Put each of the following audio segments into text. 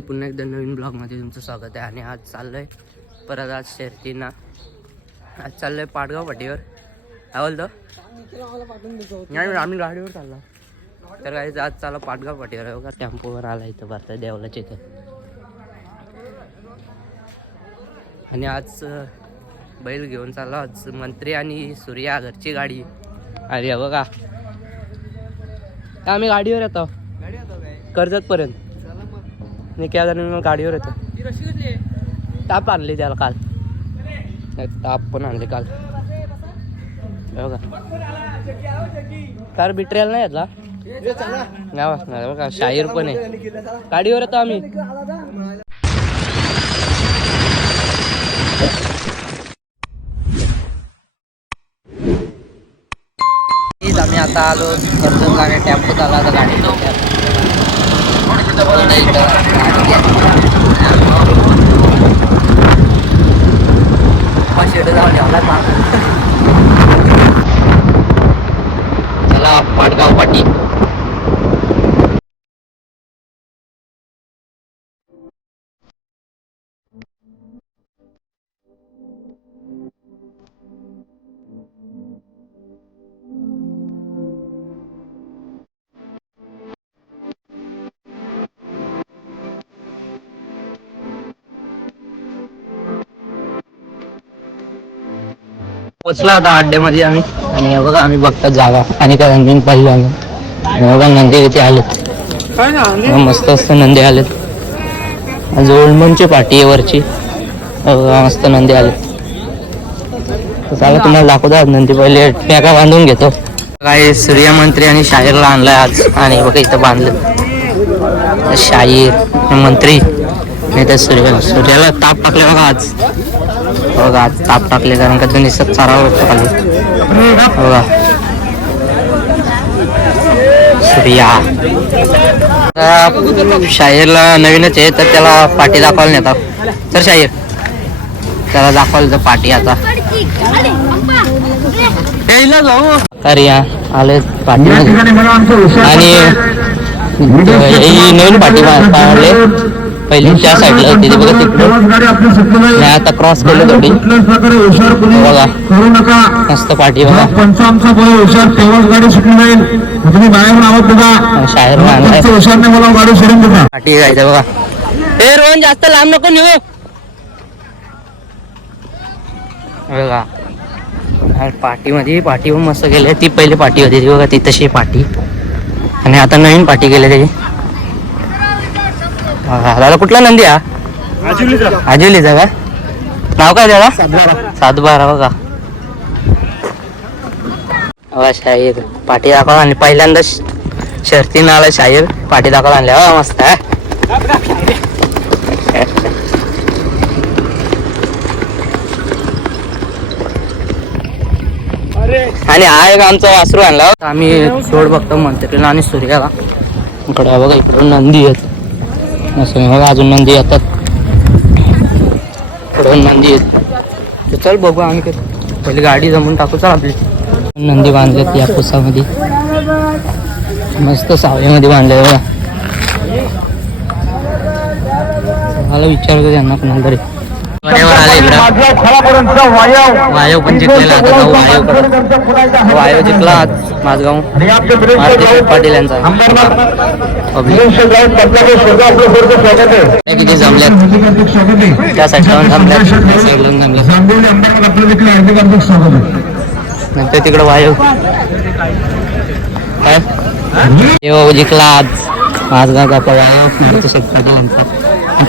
पुन्हा एकदा नवीन ब्लॉगमध्ये तुमचं स्वागत आहे. आणि आज चाललोय परत आज शर्यतींना. आज चाललोय पाटगाव पाटीवर. काय बोलतो नाही, आम्ही गाडीवर चाललो. तर काही आज चाललो पाटगाव पाटीवर. बघा टेम्पोवर आला इथं भारतात देवलाच्या इथं. आणि आज बैल घेऊन चाललो. आज मंत्री आणि सूर्या घरची गाडी. अरे बघा आम्ही गाडीवर येतो कर्जत पर्यंत. नाही क्या झालं मी गाडीवर येतो. ताप आणले त्याला काल. ताप पण आणले काल. बघा कार बिट्रेल नाही घेतला गाव असणार. बघा शाहीर पण आहे. गाडीवर येतो आम्ही. आम्ही आता आलो कर्जत लागे. टेम्पो चालला आता गाडी शेड जाऊन ठेवला. चला पाटगाव पाटी. पोचला आता अड्ड्यामध्ये आम्ही. आणि बघा आम्ही बघतात जागा आणि काय नंदी पाहिजे आम्ही. बघा नंदी इथे आलेत. मस्त मस्त नंदी आलेत. आज ओल्डमनची पाठी आहे वरची. बघा मस्त नंदी आलेत. चला तुम्हाला दाखवतो नंदी. पहिले पॅका बांधून घेतो. काय सूर्यमंत्री आणि शाहीरला आणलाय आज. आणि बघा इथं बांधलं शाहीर मंत्री. नाही तर सूर्याला ताप टाकले बघा आज. बघा आज ताप टाकले कारण का त्यांनी सब चारावर खाली. बघा सूर्या. शाहीरला नवीनच आहे तर त्याला पाठी दाखवायला नेतात. तर शाहीर त्याला दाखवायला तर पाठी आता. अरे या आले पाठी आणि नवीन पाठी पाडले. पहिली त्या साईडला होती ते बघा तिकडे. आता क्रॉस केलं थोडी. बघा मस्त पाठी. बघा शाहीर पाठी जायचं. बघा हे रोहन जास्त लांब नको नेऊ. बघा पाठीमध्ये पाठी पण मस्त गेली. ती पहिली पाठी होती ती बघा ती तशी पाठी. आणि आता नवीन पाठी गेली त्याची. दादा कुठला नंदी हा? आजुलीचा का? नाव काय त्याला? सातबारा. बघा शाहीर पाठी दाखवा. आणि पहिल्यांदा शर्तीनं आला शाहीर. पाठी दाखवा आणल्या. हो मस्त आहे. आणि हा एक आमचा वासरू आणला. आम्ही सोड बघतो मंत्रीला आणि सूर्याला. इकडे बघा इकडून नंदी आहेत. असं बघा अजून नंदी येतात. इकडून नंदी येत. चल बघू आम्ही पहिली गाडी जमून टाकू. चल आपली. नंदी बांधलेत या पुसामध्ये. मस्त सावलीमध्ये बांधले. बघा मला विचारतो त्यांना कोणाला तरी. वायव पण जिंकलेला आता. वायव जिंकला आज माझगाव पाटील यांचा. किती जमल्यात त्या साईडला जमल्यात. नंतर तिकडं वायव काय जिंकला आज माझगाव आपला वायव.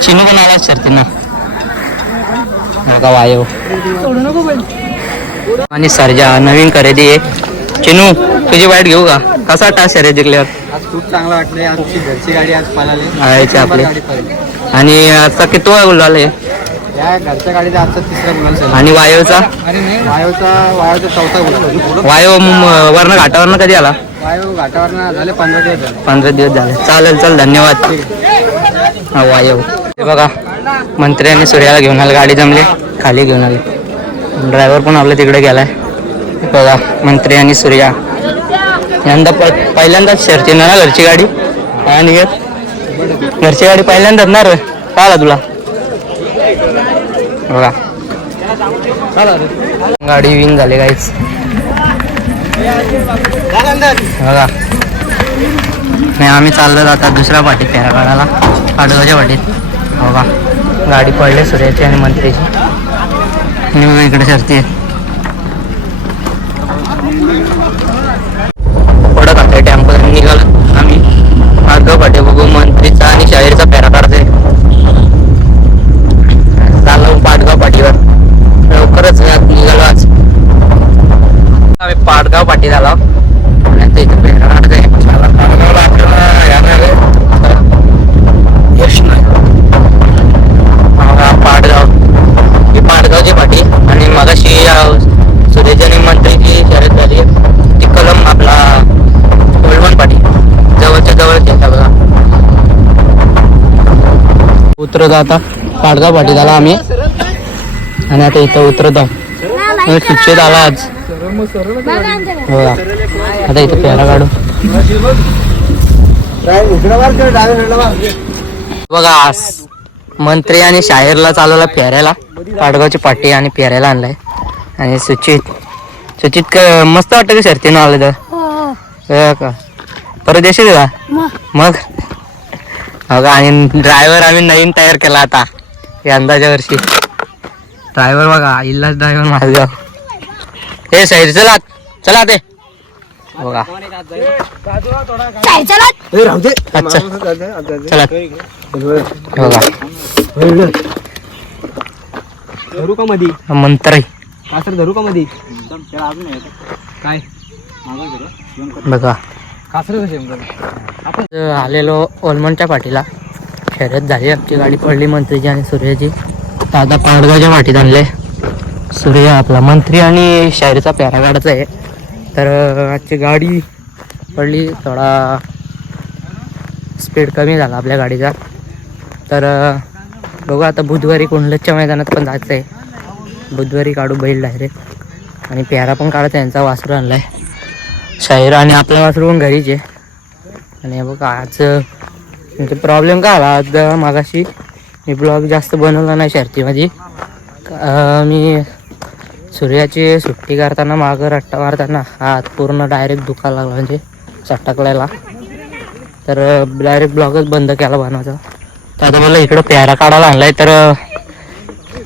चिनू पण आला शर्तींना. वायव आणि सर्जा नवीन खरेदी आहे. चिनू तुझी वाईट घेऊ का? कसा टास शर्यत जिंकल्यावर? आज खूप चांगलं वाटलं. आमची घरची गाडी आज पळाली आहे आपली. आणि आता किती गुलाल आहे या घरच्या गाडीचा? आजचा तिसरा गुलाल. आणि वायवचा? वायवचा चौथा गुलाल. वायव वरनं घाटावरनं कधी आला? वायव घाटावरनं झाले 15 दिवस झाले. 15 दिवस झाले. चालेल चल धन्यवाद. हा वायव हे बघा मंत्री आणि सूर्याला घेऊन आले. गाडी जमली खाली घेऊन आले. ड्रायव्हर पण आपल्या तिकडे गेलाय. बघा मंत्री आणि सूर्या यंदा पहिल्यांदाच शर्तीनं ना घरची गाडी. काय निघत घरची गाडी पहिल्यांदाच ना रे, काय आला तुला बघा गाडी विंग झाली काहीच बघा. नाही आम्ही चाललो आता दुसऱ्या पाठीत फेरा काढायला, पाडगावच्या पाठीत बघा. गाडी पडली सूर्याची आणि मंत्रीची आणि इकडे शर्ती पडत आता टेम्पो निघालो आम्ही पाडगाव पाठी बघू. मंत्रीचा आणि शाहीरचा फेरा काढतोय, चाललो पाडगाव पाठीवर. लवकरच निघालो आज आम्ही पाडगाव पाठी झालो आणि इथे फेरा काढतोय. पाडगाव ही पाडगावची पाठी आणि मगाशी सूर्याची आणि मंत्रीची शर्यत झाली ती कलम आपला गोल्डवन पाठी जवळच्या जवळच येतात बघा. उतरत आता पाडगाव पाठी झाला आम्ही आणि आता इथं उतरत आहोत. सुच्छेद आला आज बघा. आता इथं फेरा काढू बघा. मंत्री आणि शाहीरला चालवला फेऱ्याला, पाडगावची पाटी आणि फेऱ्याला आणलाय. आणि सुचित मस्त वाटतं का शर्तीनं आलं तर का परत येशील का मग बघा. आणि ड्रायव्हर आम्ही नवीन तयार केला आता यंदाच्या वर्षी. ड्रायव्हर बघा इल्लाच ड्रायव्हर माझा. हे शाहीर चला चला ते बघा. अच्छा चला बघा. धरू का मधी मंत्री कासर धरू का मधी काय बघा. कासर कसे आलेलो ओलमनच्या पाठीला शर्यत झाली. आमची गाडी पडली मंत्रीची आणि सूर्याची. आता पाडगावच्या पाठीत आणले सूर्य आपला मंत्री आणि शाहीरचा फेरा काढायचा आहे. तर आजची गाडी पडली, थोडा स्पीड कमी झाला आपल्या गाडीचा. तर बघू आता बुधवारी कुंडलच्या मैदानात पण जायचं आहे. बुधवारी काढू बैल डायरेक्ट आणि पेहरा पण काढायचा. यांचा वासरू आणलाय शाहीर आणि आपला वासरू पण घरीच आहे. आणि बघा आज म्हणजे प्रॉब्लेम काय आला आज मागाशी मी ब्लॉग जास्त बनवला नाही शर्तीमध्ये. मी सूर्याची सुट्टी करताना मागं रट्टा मारताना हात पूर्ण डायरेक्ट दुखायला लागला म्हणजे चटकलायला. तर डायरेक्ट ब्लॉगच बंद केला बनवायचा. तर आता मला इकडं पेहरा काढायला आणलाय तर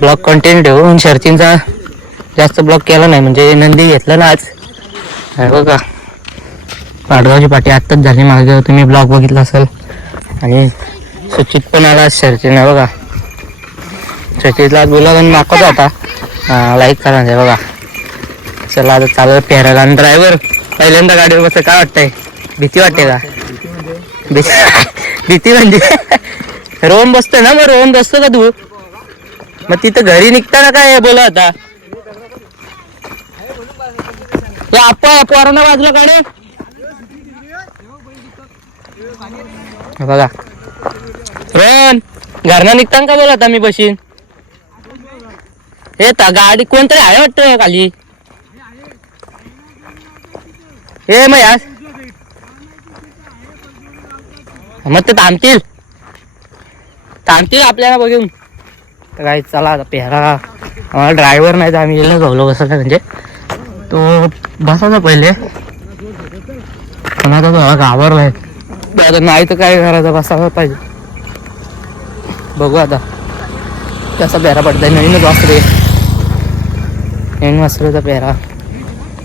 ब्लॉग कंटिन्यू ठेवून शर्तींचा जास्त ब्लॉग केला नाही. म्हणजे नंदी घेतलं ना आज बघा. पाडगावची पाठी आत्ताच झाली मागे, तुम्ही ब्लॉग बघितला असेल. आणि सुचित पण आला शर्तीने बघा. शर्तीतला बोला मागवत होता लाईक करा ते बघा. चला आता चालू पेहरायला. आणि ड्रायव्हर पहिल्यांदा गाडीवर बसतं काय वाटतंय? भीती वाटते का? भीती म्हणजे रोहन बसतोय ना, मग रोहन बसतो का तू? मग तिथं घरी निघताना काय बोला आता आपण पोरांना बाजूला काढे बघा. रोहन घरना निघताना का बोला आता मी बशीन. हे गाडी कोणतरी आहे वाटतं खाली. हे मग यास मग ते थांबतील आपल्याला बघून. काय चला आता पेहरा. आम्हाला ड्रायव्हर नाही तर आम्ही गेलो गवलो बसायला. म्हणजे तो बसायचा पहिले पण आता तो घाबरलाय. आता नाही तर काय करायचं, बसायला पाहिजे. बघू आता कसा पेहरा पडताय. नवीनच वासरू आहे, नवीन वासरूचा पेहरा.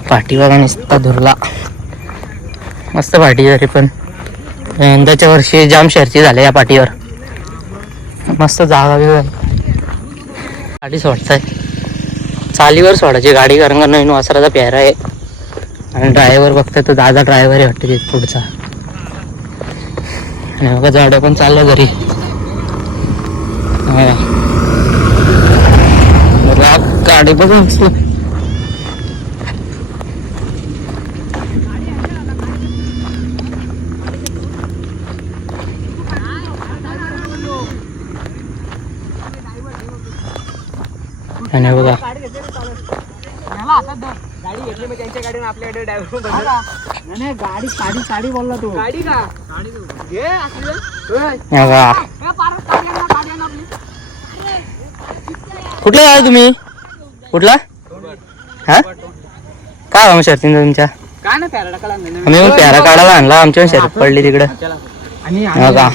पाठी बघा नुसता धुरला मस्त पाठी. तरी पण यंदाच्या वर्षी जाम शर्ती झाल्या या पाठीवर. मस्त जागा बिगा गाडी सोडताय. चालीवर सोडायची गाडी कारण का नवीन वासराचा पेहरा आहे. आणि ड्रायव्हर बघताय तो दादा ड्रायव्हर आहे वाटतं तिथे पुढचा. आणि बघा झाडं पण चाललं घरी. गाडी बघून आणि बघा गाडी घेतली मग त्यांच्या गाडीने आपल्याकडे ड्रायव्हर गाडी बोलला तू. गाडी का घे हे बघा. कुठला आहे तुम्ही? कुठला? हा काय मग शर्तीन तुमच्या? काय ना पॅराडा काढा आम्ही मग प्यारा काढायला आणला, आमच्या शर्यत पडली तिकडं. आणि हे बघा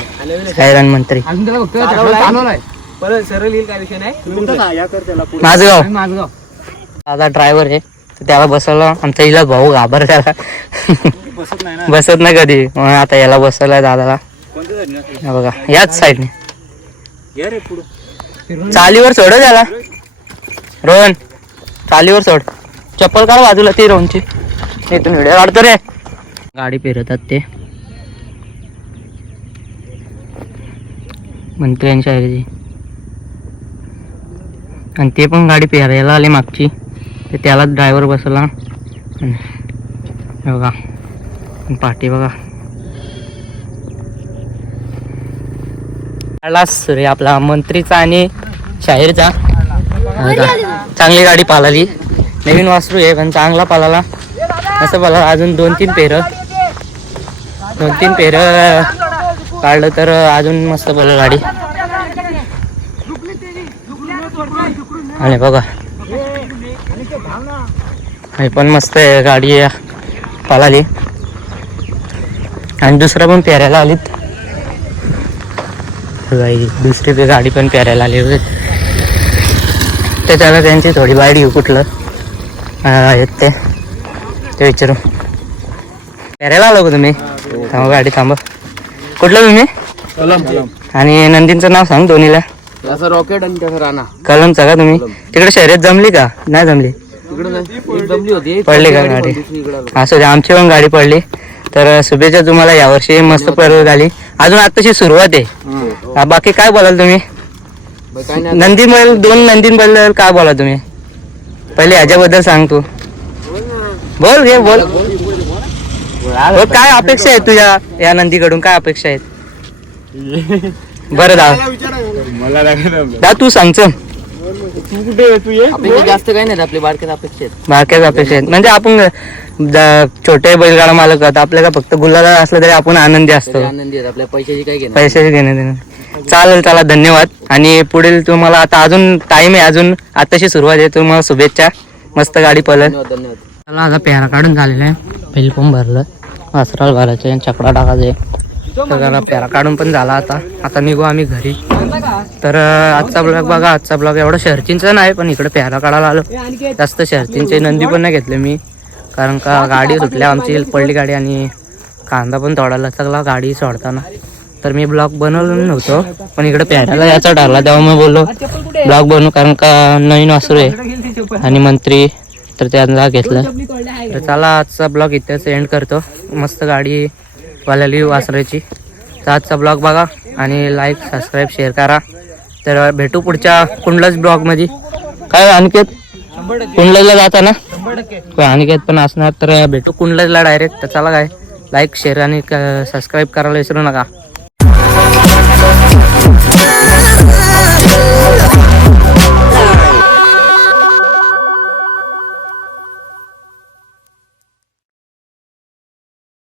हैराण मंत्री अजून त्याला बघतोय चालवलाय. परत सरळ येईल काय विषय नाही. माझगाव माझगाव दादा ड्रायव्हर आहे, तर त्याला बसवलं. आमचा हिला भाऊ घाबर त्याला बसत नाही ना. बसत नाही कधी, मग आता याला बसवलंय दादाला. हे बघा याच साईडने रे पुढं चालीवर सोड त्याला. रोहन चालीवर सोड, चप्पल काढ बाजूला ती रोहनची. इथून व्हिडिओ काढतो रे. गाडी फिरवतात ते मंत्र्यांच्या ऐवजी, आणि ते पण गाडी पेरायला आले मागची, तर त्याला ड्रायव्हर बसवला. हे बघा पाठी बघा. रे आपला मंत्रीचा आणि शाहीरचा. चांगली गाडी पालाली, नवीन वासरू आहे पण चांगला पालाला, असं पाला. अजून 2-3 पेरं काढलं तर अजून मस्त पाला गाडी. आणि बघा हे पण मस्त आहे गाडी पालाली. आणि दुसरं पण पेरायला आलीत. दुसरी गाडी पण पेरायला आली होती, त्याच्याला त्यांची थोडी बाईट घेऊ. कुठलं आहेत ते विचारू. पेरायला आलो का तुम्ही? थांबा गाडी थांबा. कुठलं तुम्ही? आणि नंदींचं नाव सांग दोन्हीला. रॉकेट आणि त्याचा राणा. कलमचा का तुम्ही? तिकडे शर्यत जमली का? नाही जमली, जमली होती. पडली का गाडी? असं दे, आमची पण गाडी पडली. तर शुभेच्छा तुम्हाला, यावर्षी मस्त परत झाली. अजून आताची सुरुवात आहे. बाकी काय बोलाल तुम्ही? नंदीबद्दल, 2 नंदींबद्दल काय बोला तुम्ही? पहिले ह्याच्याबद्दल सांग तू. बोल घे बोल. काय अपेक्षा आहेत तुझ्या या नंदीकडून? काय अपेक्षा आहेत? बरं दा तू सांग. अपेक्षा जास्त काही नाही, आपली बारक्यात अपेक्षा आहेत. बारक्याच अपेक्षा आहेत म्हणजे आपण छोटे बैलगाडा मालक आहोत, आपल्याला फक्त गुलाला असलं तरी आपण आनंदी असतो. आनंदी आहेत, आपल्या पैशाची काही घेणं. पैशाचे घेणं देणं. चालेल, चला धन्यवाद. आणि पुढील तुम्हाला आता अजून टाइम आहे, अजून आताशी सुरुवात आहे. तुम्हाला शुभेच्छा, मस्त गाडी पळेल. धन्यवाद. चला आता पेरा काढून झालेला आहे, बैल पण भरलं, वासराला भरायचे, चकडा टाकायचे. तर पेरा काढून पण झाला. आता निघू आम्ही घरी. तर आजचा ब्लॉग बघा. आजचा ब्लॉग एवढा शर्तींचा नाही, पण इकडे पेरा काढायला आलो. जास्त शर्तींचे नंदी पण नाही घेतले मी, कारण का गाडी सुटल्या आमची, पडली गाडी. आणि कांदा पण तोडायला सगळा गाडी सोडताना. तर मी ब्लॉग बनवलं नव्हतं, पण इकडे पेरायला याचा ठरला, तेव्हा मी बोललो ब्लॉग बनवू, कारण का नवीन वासरू आहे आणि मंत्री, तर त्यांना घेतलं. तर चला आजचा ब्लॉग इथेच एंड करतो. मस्त गाडी वाल्याली वासराची. तर आजचा ब्लॉग बघा आणि लाईक, सबस्क्राईब, शेअर करा. तर भेटू पुढच्या कुंडलाच ब्लॉगमध्ये. काय अनिकेत कुंडलाला जाता ना? अनिकेत पण असणार, तर भेटू कुंडलाला डायरेक्ट. तर चला काय, लाईक, शेअर आणि सबस्क्राईब करायला विसरू नका.